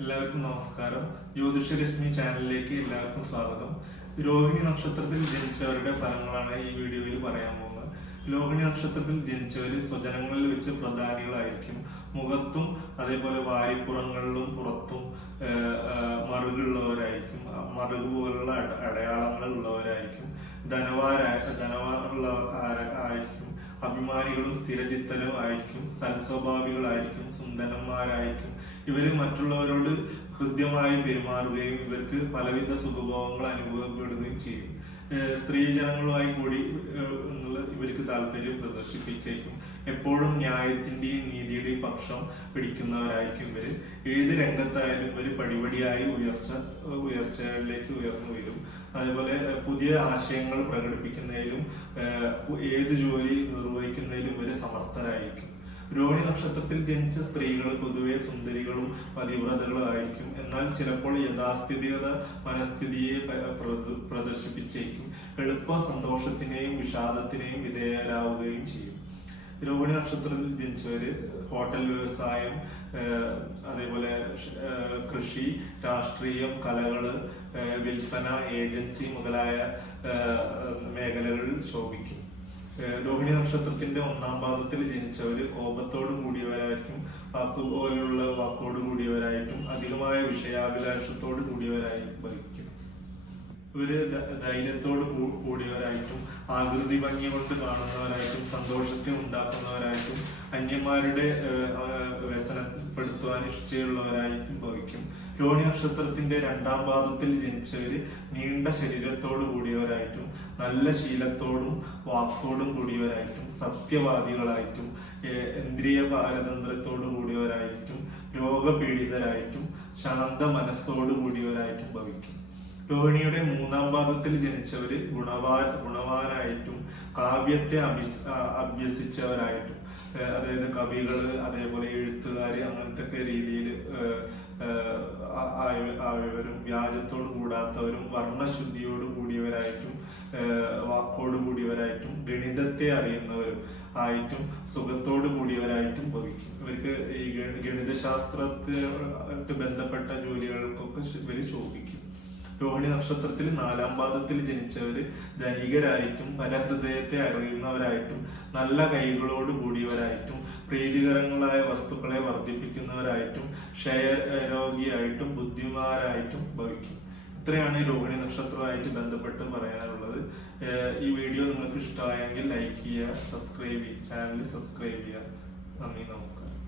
എല്ലാവർക്കും നമസ്കാരം. ജ്യോതിഷരശ്മി ചാനലിലേക്ക് എല്ലാവർക്കും സ്വാഗതം. രോഹിണി നക്ഷത്രത്തിൽ ജനിച്ചവരുടെ ഫലങ്ങളാണ് ഈ വീഡിയോയിൽ പറയാൻ പോകുന്നത്. രോഹിണി നക്ഷത്രത്തിൽ ജനിച്ചവർ സ്വജനങ്ങളിൽ വെച്ച് പ്രധാനികളായിരിക്കും. മുഖത്തും അതേപോലെ വാരിപ്പുറങ്ങളിലും പുറത്തും മറുകുള്ളവരായിരിക്കും. മറുകു പോലുള്ള അടയാളങ്ങൾ ഉള്ളവരായിരിക്കും. ധനവാനായിരിക്കും. അഭിമാനികളും സ്ഥിരചിത്തരും ആയിരിക്കും. സൽസ്വഭാവികളായിരിക്കും. സുന്ദരന്മാരായിരിക്കും. ഇവര് മറ്റുള്ളവരോട് ഹൃദ്യമായി പെരുമാറുകയും ഇവർക്ക് പലവിധ സുഖഭോഗങ്ങൾ അനുഭവപ്പെടുകയും ചെയ്യും. സ്ത്രീജനങ്ങളുമായി കൂടി ഇവർക്ക് താല്പര്യം പ്രദർശിപ്പിച്ചേക്കും. എപ്പോഴും ന്യായത്തിന്റെയും നീതിയുടെയും പക്ഷം പിടിക്കുന്നവരായിരിക്കും ഇവര്. ഏത് രംഗത്തായാലും ഇവര് പടിപടിയായി ഉയർച്ചകളിലേക്ക് ഉയർന്നു വരും. അതേപോലെ പുതിയ ആശയങ്ങൾ പ്രകടിപ്പിക്കുന്നതിലും ഏത് ജോലി നിർവഹിക്കുന്നതിലും ഇവര് സമർത്ഥരായിരിക്കും. രോഹിണി നക്ഷത്രത്തിൽ ജനിച്ച സ്ത്രീകൾ പൊതുവെ സുന്ദരികളും പതിവ്രതകളും ആയിരിക്കും. എന്നാൽ ചിലപ്പോൾ യഥാസ്ഥിതികത മനസ്ഥിതിയെ പ്രദർശിപ്പിച്ചേക്കും. എളുപ്പ സന്തോഷത്തിനെയും വിഷാദത്തിനെയും വിധേയരാവുകയും ചെയ്യും. രോഹിണി നക്ഷത്രത്തിൽ ജനിച്ചവര് ഹോട്ടൽ വ്യവസായം, അതേപോലെ കൃഷി, രാഷ്ട്രീയം, കലകള്, വിൽപ്പന, ഏജൻസി മുതലായ മേഖലകളിൽ ശോഭിക്കും. രോഹിണി നക്ഷത്രത്തിന്റെ ഒന്നാം പാദത്തിൽ ജനിച്ചവര് കോപത്തോട് കൂടിയവരായിരിക്കും. വാക്കുപോലുള്ള വാക്കോട് കൂടിയവരായിട്ടും അധികമായ വിഷയാഭിലാഷത്തോട് കൂടിയവരായി ഭവിക്കും. ഇവര് ധൈര്യത്തോട് കൂടിയവരായിട്ടും ആകൃതി ഭംഗി കൊണ്ട് കാണുന്നവരായിട്ടും സന്തോഷത്തെ ഉണ്ടാക്കുന്നവരായിട്ടും അന്യന്മാരുടെ വ്യസനപ്പെടുത്തുവാൻ ഇഷ്ടമുള്ളവരായിട്ടും ഭവിക്കും. രോഹിണി നക്ഷത്രത്തിന്റെ രണ്ടാം പാദത്തിൽ ജനിച്ചവര് നീണ്ട ശരീരത്തോട് കൂടിയവരായിട്ടും നല്ല ശീലത്തോടും വാക്കോടും കൂടിയവരായിട്ടും സത്യവാദികളായിട്ടും ഇന്ദ്രിയ പാരതന്ത്രത്തോട് കൂടിയവരായിട്ടും രോഗപീഡിതരായിട്ടും ശാന്ത മനസ്സോട് കൂടിയവരായിട്ടും ഭവിക്കും. രോഹിണിയുടെ മൂന്നാം പാദത്തിൽ ജനിച്ചവര് ഗുണവാനായിട്ടും കാവ്യത്തെ അഭ്യസിച്ചവരായിട്ടും, അതായത് കവികള്, അതേപോലെ എഴുത്തുകാര്, അങ്ങനത്തെ രീതിയിൽ ആയവരും വ്യാജത്തോട് കൂടാത്തവരും വർണ്ണശുദ്ധിയോട് കൂടിയവരായിട്ടും വാക്കോട് കൂടിയവരായിട്ടും ഗണിതത്തെ അറിയുന്നവരും ആയിട്ടും സുഖത്തോട് കൂടിയവരായിട്ടും ഭവിക്കും. ഇവർക്ക് ഈ ഗണിതശാസ്ത്രത്തിനായിട്ട് ബന്ധപ്പെട്ട ജോലികൾക്കൊക്കെ ഇവര് ശോഭിക്കും. രോഹിണി നക്ഷത്രത്തിൽ നാലാം പാദത്തിൽ ജനിച്ചവര് ധനികരായിട്ടും പരഹൃദയത്തെ അറിയുന്നവരായിട്ടും നല്ല കൈകളോട് കൂടിയവരായിട്ടും പ്രീതികരങ്ങളായ വസ്തുക്കളെ വർദ്ധിപ്പിക്കുന്നവരായിട്ടും ക്ഷയരോഗിയായിട്ടും ബുദ്ധിമാരായിട്ടും ഭവിക്കും. ഇത്രയാണ് രോഹിണി നക്ഷത്രമായിട്ട് ബന്ധപ്പെട്ട് പറയാനുള്ളത്. ഈ വീഡിയോ നിങ്ങൾക്ക് ഇഷ്ടമായെങ്കിൽ ലൈക്ക് ചെയ്യുക, സബ്സ്ക്രൈബ് ചെയ്യുക, ചാനൽ സബ്സ്ക്രൈബ് ചെയ്യുക. നന്ദി, നമസ്കാരം.